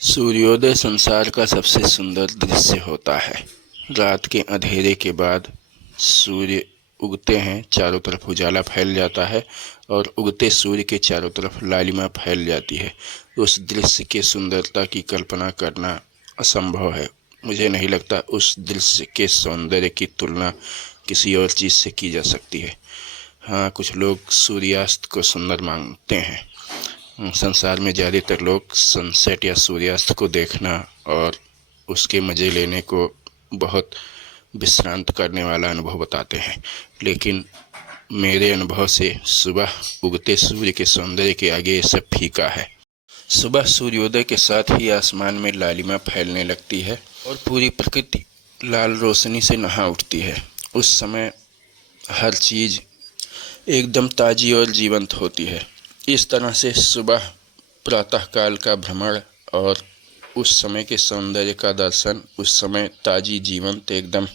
सूर्योदय संसार का सबसे सुंदर दृश्य होता है। रात के अंधेरे के बाद सूर्य उगते हैं, चारों तरफ उजाला फैल जाता है और उगते सूर्य के चारों तरफ लालिमा फैल जाती है। उस दृश्य की सुंदरता की कल्पना करना असंभव है। मुझे नहीं लगता उस दृश्य के सौंदर्य की तुलना किसी और चीज़ से की जा सकती है। हाँ, कुछ लोग सूर्यास्त को सुंदर मानते हैं। संसार में ज़्यादातर लोग सनसेट या सूर्यास्त को देखना और उसके मज़े लेने को बहुत विश्रांत करने वाला अनुभव बताते हैं, लेकिन मेरे अनुभव से सुबह उगते सूर्य के सौंदर्य के आगे ये सब फीका है। सुबह सूर्योदय के साथ ही आसमान में लालिमा फैलने लगती है और पूरी प्रकृति लाल रोशनी से नहा उठती है। उस समय हर चीज़ एकदम ताज़ी और जीवंत होती है। इस तरह से सुबह प्रातःकाल का भ्रमण और उस समय के सौंदर्य का दर्शन, उस समय ताज़ी जीवंत एकदम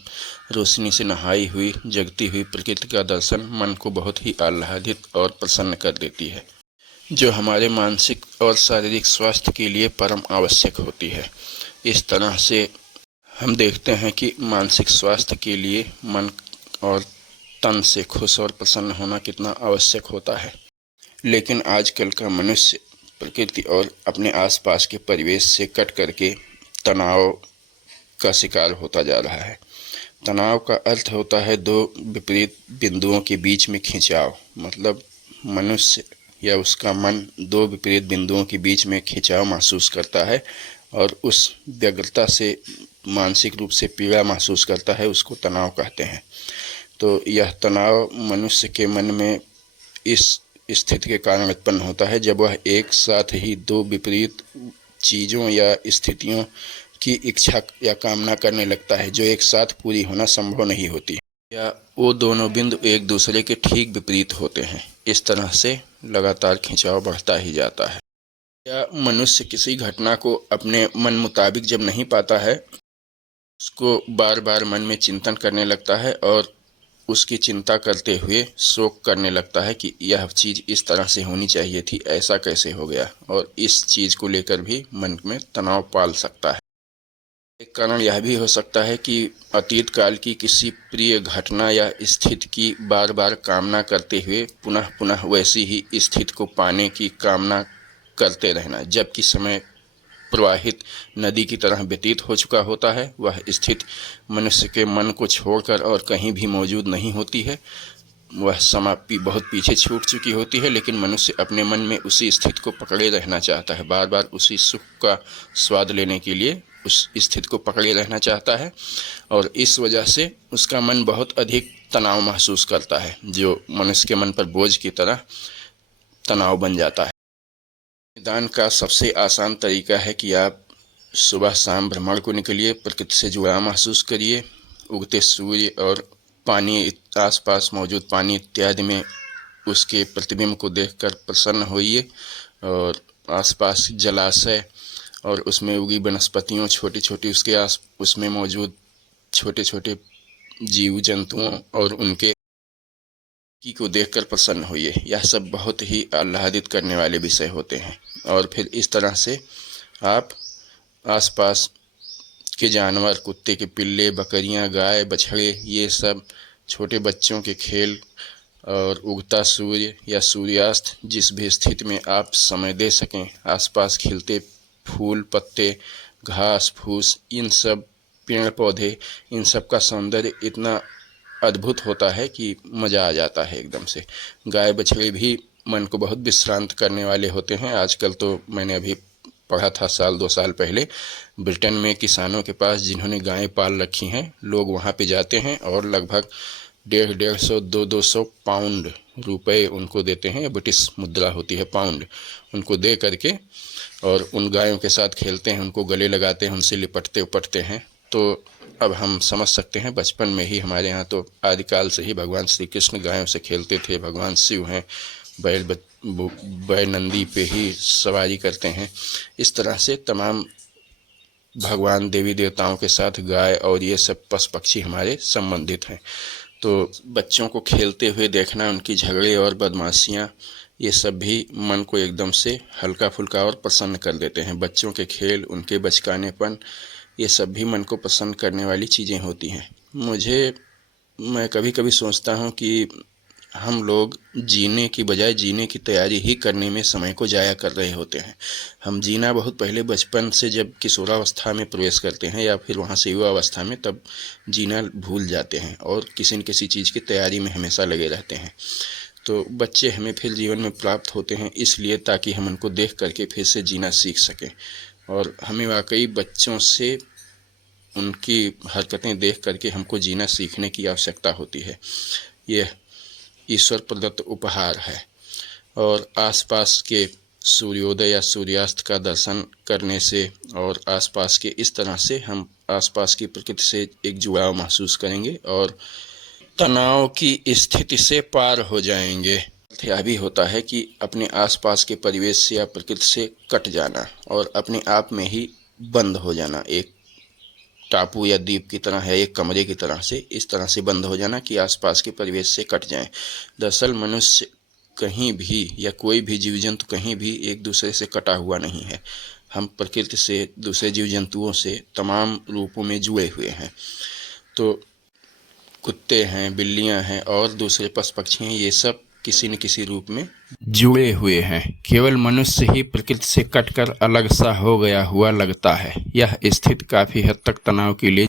रोशनी से नहाई हुई जगती हुई प्रकृति का दर्शन मन को बहुत ही आह्लादित और प्रसन्न कर देती है, जो हमारे मानसिक और शारीरिक स्वास्थ्य के लिए परम आवश्यक होती है। इस तरह से हम देखते हैं कि मानसिक स्वास्थ्य के लिए मन और तन से खुश और प्रसन्न होना कितना आवश्यक होता है। लेकिन आजकल का मनुष्य प्रकृति और अपने आसपास के परिवेश से कट करके तनाव का शिकार होता जा रहा है। तनाव का अर्थ होता है दो विपरीत बिंदुओं के बीच में खिंचाव, मतलब मनुष्य या उसका मन दो विपरीत बिंदुओं के बीच में खिंचाव महसूस करता है और उस व्यग्रता से मानसिक रूप से पीड़ा महसूस करता है, उसको तनाव कहते हैं। तो यह तनाव मनुष्य के मन में इस स्थिति के कारण उत्पन्न होता है जब वह एक साथ ही दो विपरीत चीज़ों या स्थितियों की इच्छा या कामना करने लगता है जो एक साथ पूरी होना संभव नहीं होती, या वो दोनों बिंदु एक दूसरे के ठीक विपरीत होते हैं। इस तरह से लगातार खिंचाव बढ़ता ही जाता है। या मनुष्य किसी घटना को अपने मन मुताबिक जब नहीं पाता है, उसको बार बार मन में चिंतन करने लगता है और उसकी चिंता करते हुए शोक करने लगता है कि यह चीज़ इस तरह से होनी चाहिए थी, ऐसा कैसे हो गया, और इस चीज़ को लेकर भी मन में तनाव पाल सकता है। एक कारण यह भी हो सकता है कि अतीत काल की किसी प्रिय घटना या स्थिति की बार बार कामना करते हुए पुनः पुनः वैसी ही स्थिति को पाने की कामना करते रहना, जबकि समय प्रवाहित नदी की तरह व्यतीत हो चुका होता है। वह स्थिति मनुष्य के मन को छोड़कर और कहीं भी मौजूद नहीं होती है। वह समाप्ति बहुत पीछे छूट चुकी होती है, लेकिन मनुष्य अपने मन में उसी स्थिति को पकड़े रहना चाहता है, बार बार उसी सुख का स्वाद लेने के लिए उस स्थिति को पकड़े रहना चाहता है और इस वजह से उसका मन बहुत अधिक तनाव महसूस करता है, जो मनुष्य के मन पर बोझ की तरह तनाव बन जाता है। निदान का सबसे आसान तरीका है कि आप सुबह शाम भ्रमण को निकलिए, प्रकृति से जुड़ाव महसूस करिए, उगते सूर्य और पानी, आसपास मौजूद पानी इत्यादि में उसके प्रतिबिंब को देखकर प्रसन्न होइए और आसपास जलाशय और उसमें उगी वनस्पतियों, छोटी छोटी उसमें मौजूद छोटे छोटे जीव जंतुओं और उनके को देखकर प्रसन्न होइए। यह सब बहुत ही आह्लादित करने वाले विषय होते हैं। और फिर इस तरह से आप आसपास के जानवर, कुत्ते के पिल्ले, बकरियां, गाय, बछड़े, ये सब छोटे बच्चों के खेल और उगता सूर्य या सूर्यास्त, जिस भी स्थिति में आप समय दे सकें, आसपास खिलते फूल, पत्ते, घास फूस, इन सब पेड़ पौधे, इन सब का सौंदर्य इतना अद्भुत होता है कि मज़ा आ जाता है एकदम से। गाय बछड़े भी मन को बहुत विश्रांत करने वाले होते हैं। आजकल तो मैंने अभी पढ़ा था, साल 2 साल पहले, ब्रिटेन में किसानों के पास जिन्होंने गायें पाल रखी हैं, लोग वहाँ पे जाते हैं और लगभग 150, 200 पाउंड रुपए उनको देते हैं, ब्रिटिश मुद्रा होती है पाउंड, उनको दे करके और उन गायों के साथ खेलते हैं, उनको गले लगाते हैं, उनसे लिपटते उपटते हैं। तो अब हम समझ सकते हैं, बचपन में ही हमारे यहाँ तो आदिकाल से ही भगवान श्री कृष्ण गायों से खेलते थे। भगवान शिव हैं, बैल नंदी पे ही सवारी करते हैं। इस तरह से तमाम भगवान देवी देवताओं के साथ गाय और ये सब पशु पक्षी हमारे संबंधित हैं। तो बच्चों को खेलते हुए देखना, उनकी झगड़े और बदमाशियाँ, ये सब भी मन को एकदम से हल्का फुल्का और प्रसन्न कर देते हैं। बच्चों के खेल, उनके बचकानेपन, ये सब भी मन को प्रसन्न करने वाली चीज़ें होती हैं। मैं कभी कभी सोचता हूँ कि हम लोग जीने की बजाय जीने की तैयारी ही करने में समय को ज़ाया कर रहे होते हैं। हम जीना बहुत पहले बचपन से जब किशोरावस्था में प्रवेश करते हैं या फिर वहाँ से युवावस्था में, तब जीना भूल जाते हैं और किसी न किसी चीज़ की तैयारी में हमेशा लगे रहते हैं। तो बच्चे हमें फिर जीवन में प्राप्त होते हैं इसलिए ताकि हम उनको देख करके फिर से जीना सीख सकें। और हमें वाकई बच्चों से उनकी हरकतें देख करके हमको जीना सीखने की आवश्यकता होती है। यह ईश्वर प्रदत्त उपहार है। और आसपास के सूर्योदय या सूर्यास्त का दर्शन करने से और आसपास के इस तरह से हम आसपास की प्रकृति से एक जुड़ाव महसूस करेंगे और तनाव की स्थिति से पार हो जाएंगे। यह भी होता है कि अपने आसपास के परिवेश से या प्रकृति से कट जाना और अपने आप में ही बंद हो जाना, एक टापू या द्वीप की तरह है, एक कमरे की तरह से इस तरह से बंद हो जाना कि आसपास के परिवेश से कट जाएं। दरअसल मनुष्य कहीं भी या कोई भी जीव जंतु कहीं भी एक दूसरे से कटा हुआ नहीं है। हम प्रकृति से, दूसरे जीव जंतुओं से तमाम रूपों में जुड़े हुए हैं। तो कुत्ते हैं, बिल्लियां हैं और दूसरे पशु पक्षी हैं, ये सब किसी न किसी रूप में जुड़े हुए हैं। केवल मनुष्य ही प्रकृति से कटकर अलग सा हो गया हुआ लगता है। यह स्थिति काफ़ी हद तक तनाव के लिए